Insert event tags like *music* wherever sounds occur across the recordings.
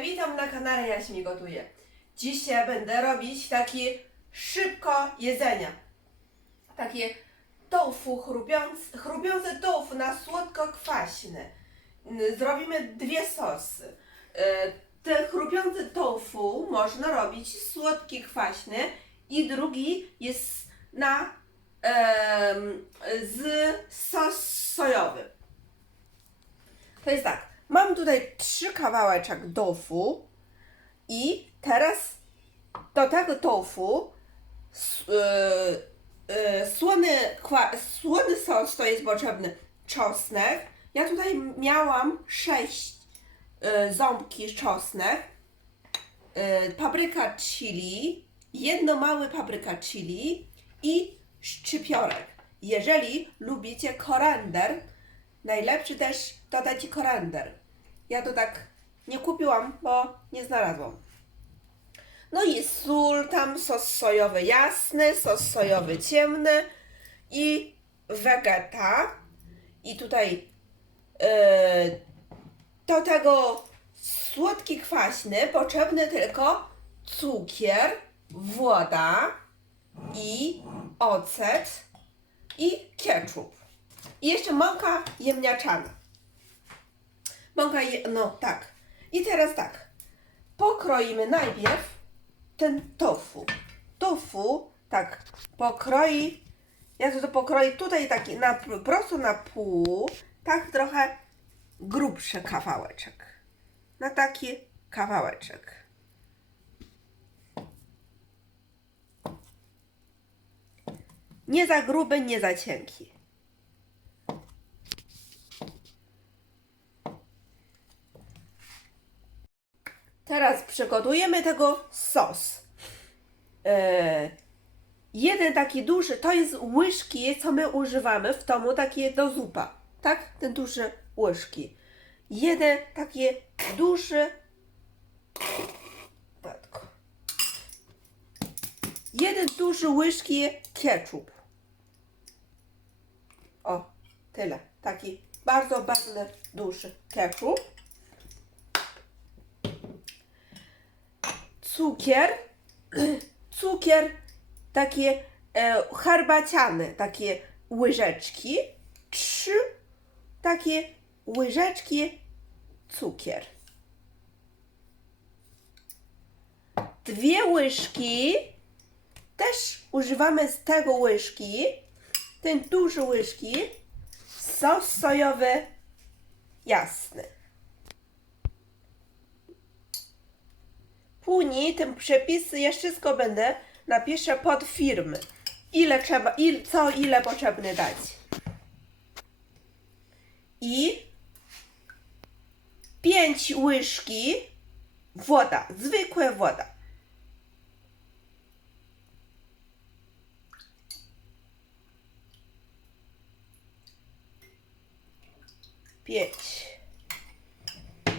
Witam na kanale Jaś mi gotuje. Dzisiaj będę robić takie szybko jedzenia. Takie tofu chrupiące, chrupiące tofu na słodko-kwaśne. N- Zrobimy dwie sosy. E, Te chrupiące tofu można robić słodki, kwaśny i drugi jest na z sos sojowy. To jest tak. Mam tutaj trzy kawałeczek tofu i teraz do tego tofu y, y, słony, słony sos to jest potrzebny czosnek. Ja tutaj miałam sześć y, ząbki czosnek, papryka chili, jedno małe papryka chili i szczypiorek. Jeżeli lubicie koriander, najlepszy też dodać koriander. Ja to tak nie kupiłam, bo nie znalazłam. No i sól, tam sos sojowy jasny, sos sojowy ciemny i wegeta. I tutaj yy, do tego słodki kwaśny potrzebny tylko cukier, woda i ocet i ketchup. I jeszcze mąka ziemniaczana. Mąka, je, no tak. I teraz tak. Pokroimy najpierw ten tofu. Tofu, tak, pokroi. Ja to pokroję tutaj taki na, prosto na pół, tak trochę grubszy kawałeczek. Na taki kawałeczek. Nie za gruby, nie za cienki. Teraz przygotujemy tego sos. E, jeden taki duży, to jest łyżki, co my używamy w domu, takie do zupa. Tak? Ten duży łyżki. Jeden takie duży. Jeden duży łyżki ketchup. O, tyle. Taki bardzo, bardzo duży ketchup. Cukier, *clears throat* cukier takie e, herbaciane, takie łyżeczki, trzy takie łyżeczki cukier. Dwie łyżki, też używamy z tego łyżki, ten duży łyżki, sos sojowy jasny. Później tym przepisy ja wszystko będę napiszę pod firmy. Ile trzeba, il, co ile potrzebne dać. I 5 łyżki woda, zwykła woda. Pięć.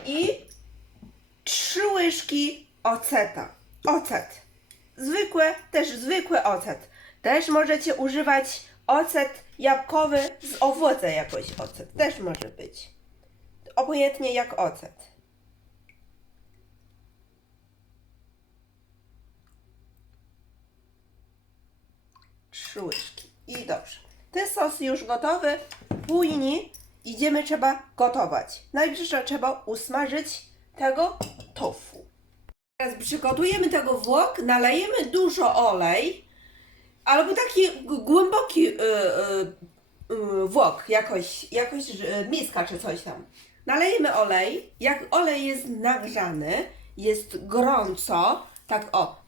I trzy łyżki oceta. Ocet. Zwykłe, też zwykły ocet. Też możecie używać ocet jabłkowy z owoce jakoś ocet. Też może być. Obojętnie jak ocet. Trzy łyżki. I dobrze. Ten sos już gotowy. Później idziemy trzeba gotować. Najpierw trzeba usmażyć tego tofu. Teraz przygotujemy tego włok, nalejemy dużo olej, albo taki głęboki y, y, y, włok, jakoś, jakoś y, miska czy coś tam. Nalejemy olej, jak olej jest nagrzany, jest gorąco, tak o,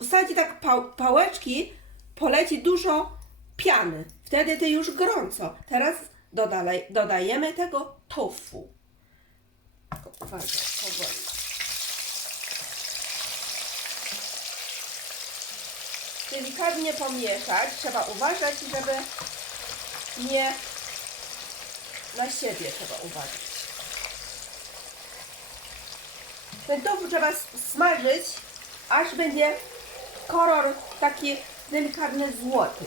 wsadzi tak pał, pałeczki, poleci dużo piany. Wtedy to już gorąco. Teraz dodajemy tego tofu. Uwaga, powoli. Delikatnie pomieszać. Trzeba uważać, żeby nie na siebie trzeba uważać. Ten tofu trzeba smażyć, aż będzie kolor taki delikatnie złoty.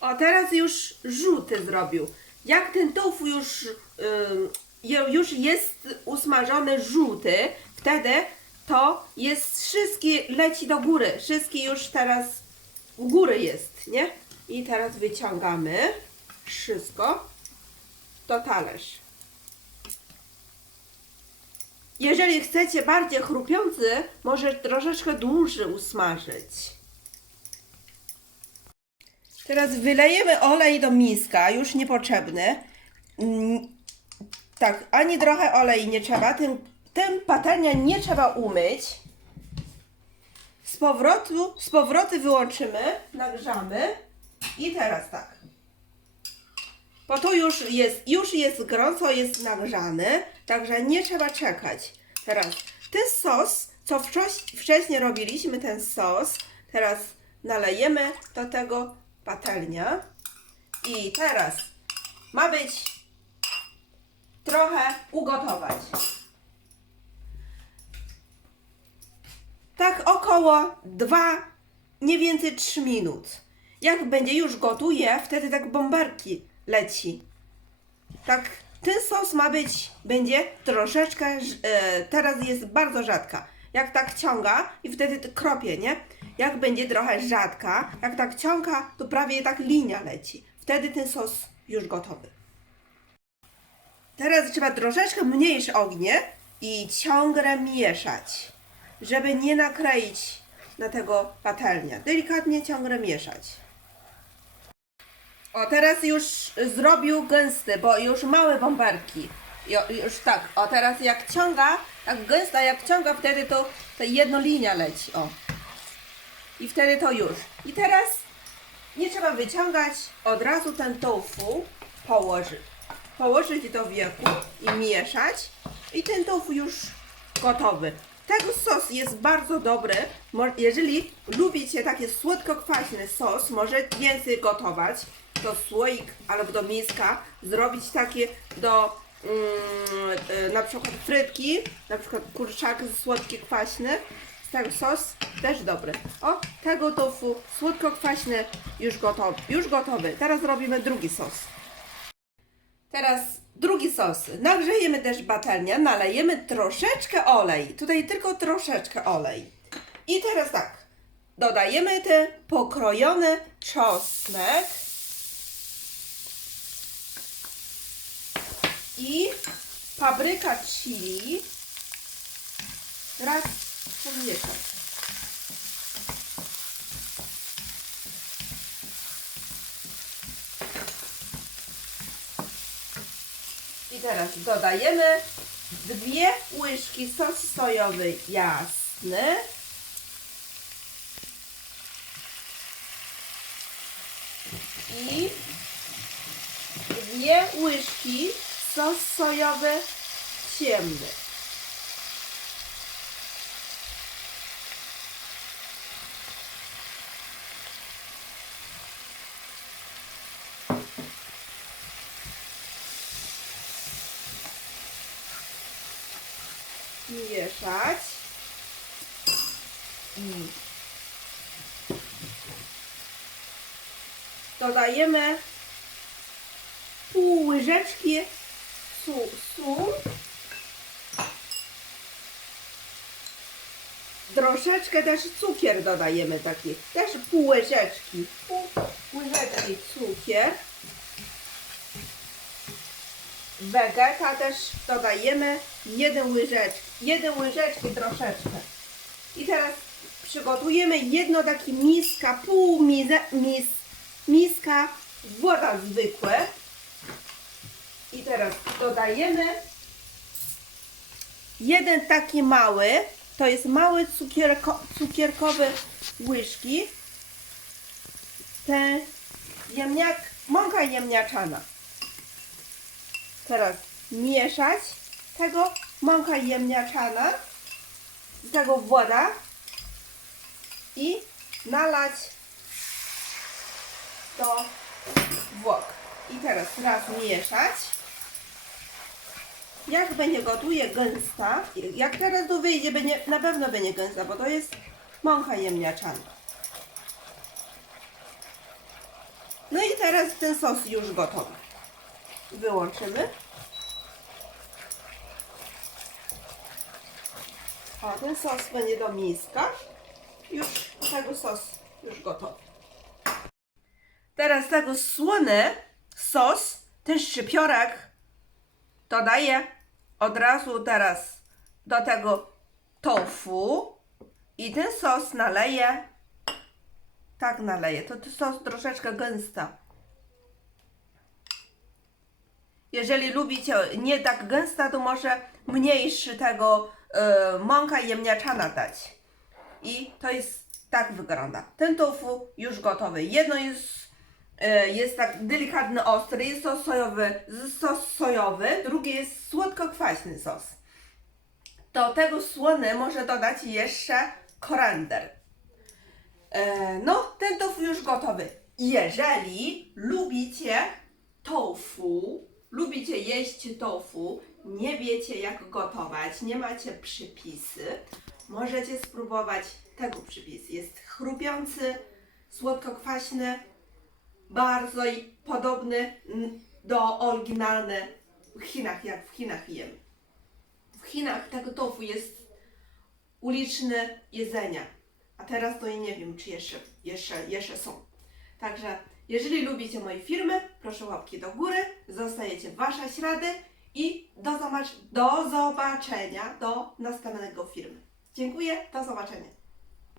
O, teraz już żółty zrobił. jak ten tofu już, ju- już jest usmażony żółty, wtedy to jest wszystkie leci do góry. Wszystkie już teraz u góry jest, nie? I teraz wyciągamy wszystko do talerz. Jeżeli chcecie bardziej chrupiący, może troszeczkę dłużej usmażyć. Teraz wylejemy olej do miska, już niepotrzebny. Mm, Tak, ani trochę olej nie trzeba. Tym, tym patelnia nie trzeba umyć. Z powrotu, z powrotu wyłączymy, nagrzamy i teraz tak. Bo tu już jest, już jest gorąco, jest nagrzany, także nie trzeba czekać. Teraz ten sos, co wcześ- wcześniej robiliśmy, ten sos, teraz nalejemy do tego patelnia. I teraz ma być trochę ugotować. Tak około 2, nie więcej 3 minut. Jak będzie już gotuje, wtedy tak bąbelki leci. Tak, ten sos ma być, będzie troszeczkę, e, teraz jest bardzo rzadka. Jak tak ciąga i wtedy kropie, nie? Jak będzie trochę rzadka, jak tak ciąga, to prawie tak linia leci. Wtedy ten sos już gotowy. Teraz trzeba troszeczkę mniejsze ognie i ciągle mieszać, żeby nie nakleić na tego patelnia. Delikatnie ciągle mieszać. O, teraz już zrobił gęsty, bo już małe bąbelki. Jo- Już tak, o teraz jak ciąga, tak gęsta jak ciąga, wtedy to, to jedna linia leci, o. I wtedy to już. I teraz nie trzeba wyciągać, od razu ten tofu położyć. Położyć do wieku i mieszać. I ten tofu już gotowy. Tego sos jest bardzo dobry. Jeżeli lubicie taki słodko-kwaśny sos, może więcej gotować. Do słoik albo do miska. Zrobić takie do mm, y, na przykład frytki, na przykład kurczak słodki kwaśny. Tego sos też dobry. O, tego tofu słodko-kwaśny już gotowy. Już gotowy. Teraz robimy drugi sos. Teraz drugi sos. Nagrzejemy też patelnię, nalejemy troszeczkę olej. Tutaj tylko troszeczkę olej. I teraz tak. Dodajemy ten pokrojony czosnek. I papryka chili. Raz pomieszać. I teraz dodajemy dwie łyżki sos sojowy jasny. I dwie łyżki sos sojowy ciemny. Mieszać. I dodajemy pół łyżeczki su- sól. Troszeczkę też cukier dodajemy taki, też pół łyżeczki, pół łyżeczki cukier. Wegeta też dodajemy jeden łyżeczki, jeden łyżeczki troszeczkę. I teraz przygotujemy jedno takie miska, pół mize, mis, miska woda zwykłe. I teraz dodajemy jeden taki mały, to jest mały cukierko, cukierkowy łyżki. Ten jemniak, mąka jemniaczana. Teraz mieszać tego mąka jemniaczana, z tego woda i nalać do włok. I teraz raz mieszać. Jak będzie gotuje gęsta, jak teraz to wyjdzie, będzie, na pewno będzie gęsta, bo to jest mąka jemniaczana. No i teraz ten sos już gotowy. Wyłączymy. O, ten sos będzie do miska. Już tego sos już gotowy. Teraz tego słony sos, ten szczypiorek dodaję od razu teraz do tego tofu i ten sos naleję. Tak naleję. To, to sos troszeczkę gęsta. Jeżeli lubicie nie tak gęsta, to może mniejszy tego e, mąka jemniaczana dać. I to jest tak wygląda. Ten tofu już gotowy. Jedno jest, e, jest tak delikatny ostry, jest sos sojowy, sos sojowy, drugi jest słodko-kwaśny sos. Do tego słony może dodać jeszcze korender. E, no, ten tofu już gotowy. Jeżeli lubicie tofu, lubicie jeść tofu, nie wiecie jak gotować, nie macie przypisy, możecie spróbować tego przypisu. Jest chrupiący, słodko-kwaśny, bardzo i podobny do oryginalny w Chinach, jak w Chinach jem. W Chinach tego tofu jest uliczne jedzenia. A teraz to ja nie wiem, czy jeszcze, jeszcze, jeszcze są. Także, jeżeli lubicie moje filmy, proszę łapki do góry, zostajecie wasze ślady i do, do zobaczenia do następnego filmu. Dziękuję, do zobaczenia.